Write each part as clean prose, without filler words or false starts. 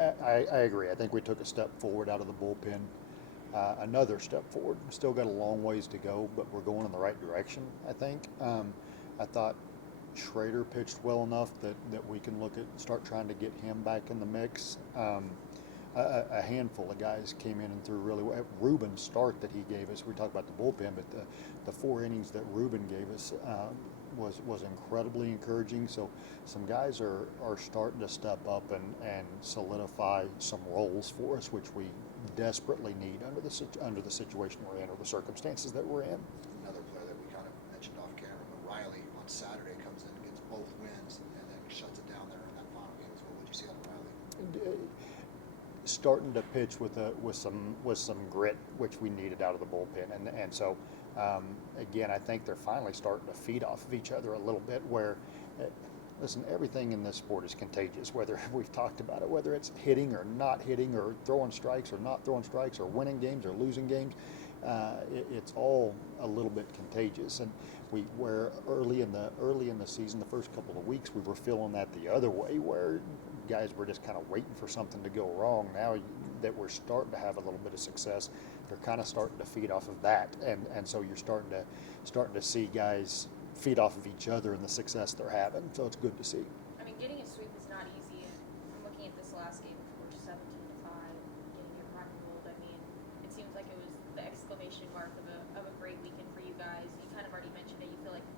I agree. I think we took a step forward out of the bullpen. Another step forward. Still got a long ways to go, but we're going in the right direction, I think. I thought Schrader pitched well enough that we can start trying to get him back in the mix. A handful of guys came in and threw really well. Ruben's start that he gave us, we talked about the bullpen, but the 4 innings that Ruben gave us was incredibly encouraging. So some guys are starting to step up and solidify some roles for us, which we desperately need under the situation we're in or the circumstances that we're in. Another player that we kind of mentioned off camera, but Riley on Saturday comes in and gets both wins and then shuts it down there in that final game. So what would you see out of Riley? Starting to pitch with some grit, which we needed out of the bullpen, and so again, I think they're finally starting to feed off of each other a little bit. Where, listen, everything in this sport is contagious. Whether we've talked about it, whether it's hitting or not hitting, or throwing strikes or not throwing strikes, or winning games or losing games, it's all a little bit contagious. And where early in the season, the first couple of weeks, we were feeling that the other way, where guys were just kind of waiting for something to go wrong. Now that we're starting to have a little bit of success, they're kind of starting to feed off of that, and so you're starting to see guys feed off of each other and the success they're having. So it's good to see. I mean, getting a sweep is not easy. I'm looking at this last game, of course, 17-5, getting your prime ruled. I mean, it seems like it was the exclamation mark of a great weekend for you guys. You kind of already mentioned it. You feel like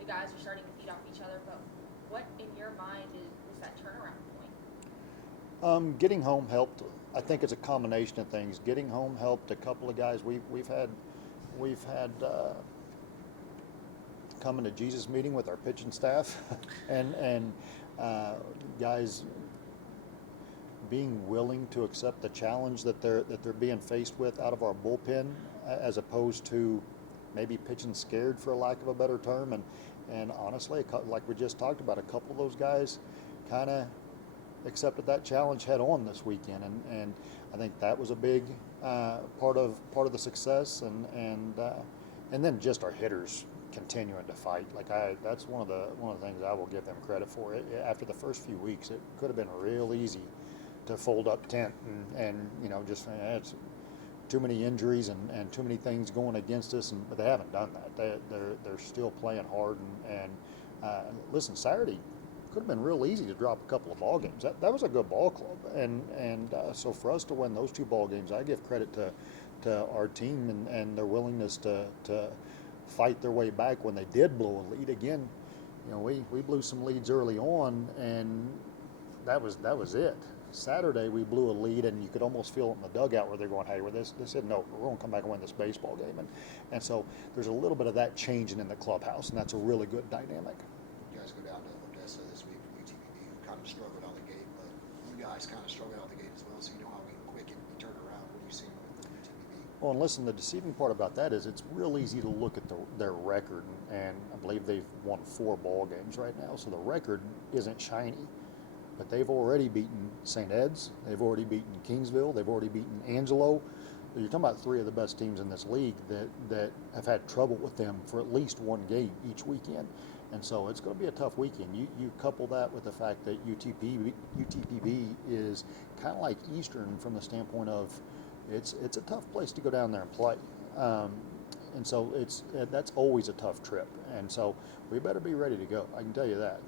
the guys are starting to feed off each other, but what in your mind was that turnaround point? Getting home helped. I think it's a combination of things. Getting home helped a couple of guys. We've had coming to Jesus meeting with our pitching staff, and guys being willing to accept the challenge that they're being faced with out of our bullpen, as opposed to maybe pitching scared, for a lack of a better term. And honestly, like we just talked about, a couple of those guys kind of accepted that challenge head on this weekend, and I think that was a big part of the success, and then just our hitters continuing to fight. That's one of the things I will give them credit for. After the first few weeks, it could have been real easy to fold up tent and just it's too many injuries and too many things going against us, but they haven't done that. They're still playing hard, and listen, Saturday could have been real easy to drop a couple of ball games. That was a good ball club, and so for us to win those 2 ball games, I give credit to our team and their willingness to fight their way back when they did blow a lead. Again, we blew some leads early on, and that was it. Saturday we blew a lead, and you could almost feel it in the dugout where they're going, hey, they said, no, we're going to come back and win this baseball game. And so there's a little bit of that changing in the clubhouse, and that's a really good dynamic. You guys go down to Odessa this week for UTPB, who kind of struggled out the gate, but you guys kind of struggled out the gate as well, so you know how quick it can turn around. What do you see with UTPB? Well, and listen, the deceiving part about that is it's real easy to look at their record, and I believe they've won 4 ball games right now, so the record isn't shiny. But they've already beaten St. Ed's, they've already beaten Kingsville, they've already beaten Angelo. You're talking about 3 of the best teams in this league that have had trouble with them for at least 1 game each weekend. And so it's going to be a tough weekend. You couple that with the fact that UTPB is kind of like Eastern from the standpoint of it's a tough place to go down there and play. And so that's always a tough trip. And so we better be ready to go. I can tell you that.